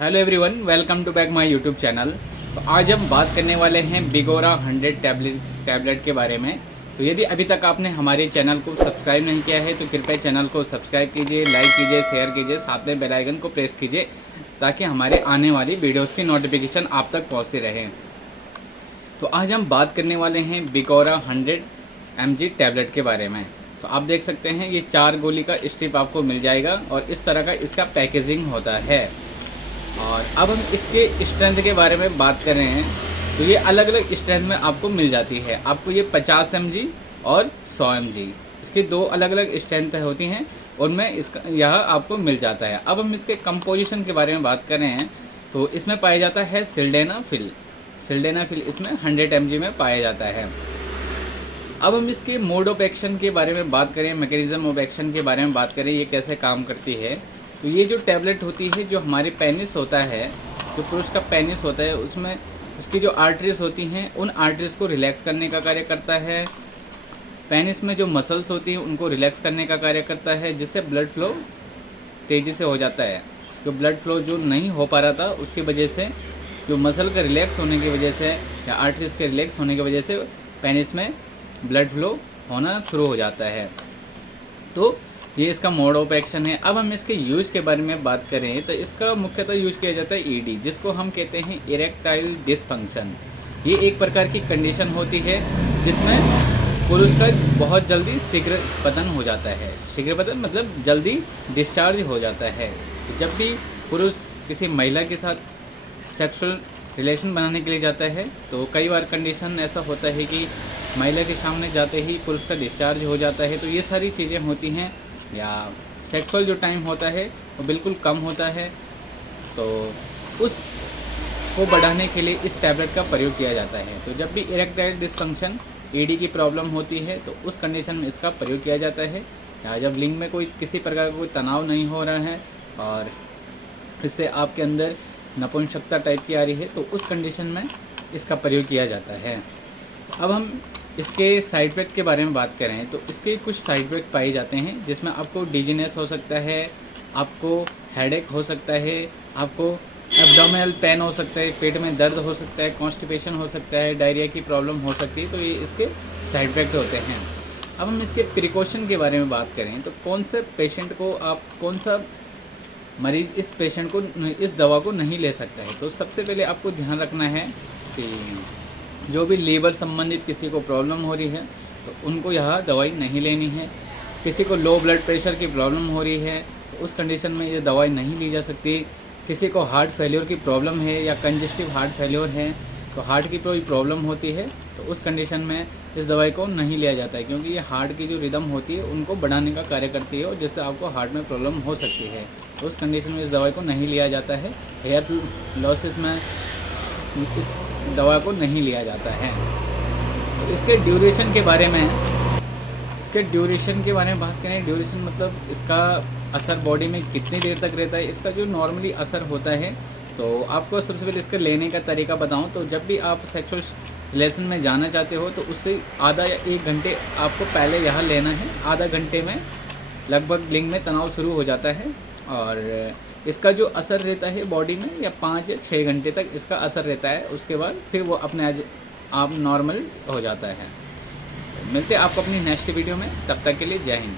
Hello everyone, welcome to back my YouTube channel. तो आज हम बात करने वाले हैं बिगोरा 100 टैबलेट के बारे में। तो यदि अभी तक आपने हमारे चैनल को सब्सक्राइब नहीं किया है तो कृपया चैनल को सब्सक्राइब कीजिए, लाइक कीजिए, शेयर कीजिए, साथ में बेल आइकन को प्रेस कीजिए ताकि हमारे आने वाली वीडियोज़ की नोटिफिकेशन आप तक पहुँचती रहे। तो आज हम बात करने वाले हैं बिगोरा 100 mg टैबलेट के बारे में। तो आप देख सकते हैं ये 4 गोली का स्ट्रिप आपको मिल जाएगा और इस तरह का इसका पैकेजिंग होता है। और अब हम इसके स्ट्रेंथ के बारे में बात कर रहे हैं। तो ये अलग अलग स्ट्रेंथ में आपको मिल जाती है। आपको ये 50 mg और 100 mg, इसकी दो अलग अलग स्ट्रेंथ होती हैं, उनमें इसका यह आपको मिल जाता है। अब हम इसके कंपोजिशन के बारे में बात कर रहे हैं। तो इसमें पाया जाता है सिल्डेनाफिल इसमें 100 mg में पाया जाता है। अब हम इसके मोड ऑफ एक्शन के बारे में बात करें, मैकेनिज्म ऑफ एक्शन के बारे में बात करें, ये कैसे काम करती है। तो ये जो टैबलेट होती है, जो हमारे पेनिस होता है, जो पुरुष का पेनिस होता है, उसमें उसकी जो आर्टरीज होती हैं, उन आर्टरीज को रिलैक्स करने का कार्य करता है। पेनिस में जो मसल्स होती हैं उनको रिलैक्स करने का कार्य करता है, जिससे ब्लड फ्लो तेज़ी से हो जाता है। जो ब्लड फ्लो जो नहीं हो पा रहा था उसकी वजह से, जो मसल के रिलैक्स होने की वजह से या आर्टरीज के रिलैक्स होने की वजह से पेनिस में ब्लड फ्लो होना शुरू हो जाता है। तो ये इसका मोड ऑफ एक्शन है। अब हम इसके यूज के बारे में बात करें तो इसका मुख्यतः यूज किया जाता है ईडी, जिसको हम कहते हैं इरेक्टाइल डिसफंक्शन। ये एक प्रकार की कंडीशन होती है जिसमें पुरुष का बहुत जल्दी शीघ्र पतन हो जाता है। शीघ्र पतन मतलब जल्दी डिस्चार्ज हो जाता है। जब भी पुरुष किसी महिला के साथ सेक्सुअल रिलेशन बनाने के लिए जाता है तो कई बार कंडीशन ऐसा होता है कि महिला के सामने जाते ही पुरुष का डिस्चार्ज हो जाता है। तो ये सारी चीज़ें होती हैं, या सेक्सुअल जो टाइम होता है वो बिल्कुल कम होता है। तो उस को बढ़ाने के लिए इस टैबलेट का प्रयोग किया जाता है। तो जब भी इरेक्टाइल डिसफंक्शन ईडी की प्रॉब्लम होती है तो उस कंडीशन में इसका प्रयोग किया जाता है। या जब लिंग में कोई किसी प्रकार का कोई तनाव नहीं हो रहा है और इससे आपके अंदर नपुंसकता टाइप की आ रही है, तो उस कंडीशन में इसका प्रयोग किया जाता है। अब हम इसके साइड इफ़ेक्ट के बारे में बात करें तो इसके कुछ साइड इफ़ेक्ट पाए जाते हैं, जिसमें आपको डिजीनेस हो सकता है, आपको हेडेक हो सकता है, आपको एब्डोमिनल पेन हो सकता है, पेट में दर्द हो सकता है, कॉन्स्टिपेशन हो सकता है, डायरिया की प्रॉब्लम हो सकती है। तो ये इसके साइड इफ़ेक्ट होते हैं। अब हम इसके प्रिकॉशन के बारे में बात करें तो कौन से पेशेंट को कौन सा मरीज़ इस पेशेंट को इस दवा को नहीं ले सकता है। तो सबसे पहले आपको ध्यान रखना है कि जो भी लीवर संबंधित किसी को प्रॉब्लम हो रही है तो उनको यह दवाई नहीं लेनी है। किसी को लो ब्लड प्रेशर की प्रॉब्लम हो रही है तो उस कंडीशन में ये दवाई नहीं ली जा सकती। किसी को हार्ट फेल्योर की प्रॉब्लम है या कंजेस्टिव हार्ट फेल्योर है, तो हार्ट की कोई प्रॉब्लम होती है तो उस कंडीशन में इस दवाई को नहीं लिया जाता है, क्योंकि ये हार्ट की जो रिदम होती है उनको बढ़ाने का कार्य करती है और जिससे आपको हार्ट में प्रॉब्लम हो सकती है। तो उस कंडीशन में इस दवाई को नहीं लिया जाता है। हेयर लॉसेस में इस दवा को नहीं लिया जाता है। तो इसके ड्यूरेशन के बारे में बात करें, ड्यूरेशन मतलब इसका असर बॉडी में कितनी देर तक रहता है। इसका जो नॉर्मली असर होता है, तो आपको सबसे पहले इसके लेने का तरीका बताऊं तो जब भी आप सेक्सुअल रिलेशन में जाना चाहते हो तो उससे आधा या 1 घंटे आपको पहले यहाँ लेना है। आधा घंटे में लगभग लिंग में तनाव शुरू हो जाता है और इसका जो असर रहता है बॉडी में या 5 या 6 घंटे तक इसका असर रहता है। उसके बाद फिर वो अपने आप नॉर्मल हो जाता है। मिलते हैं आपको अपनी नेक्स्ट वीडियो में, तब तक के लिए जय हिंद।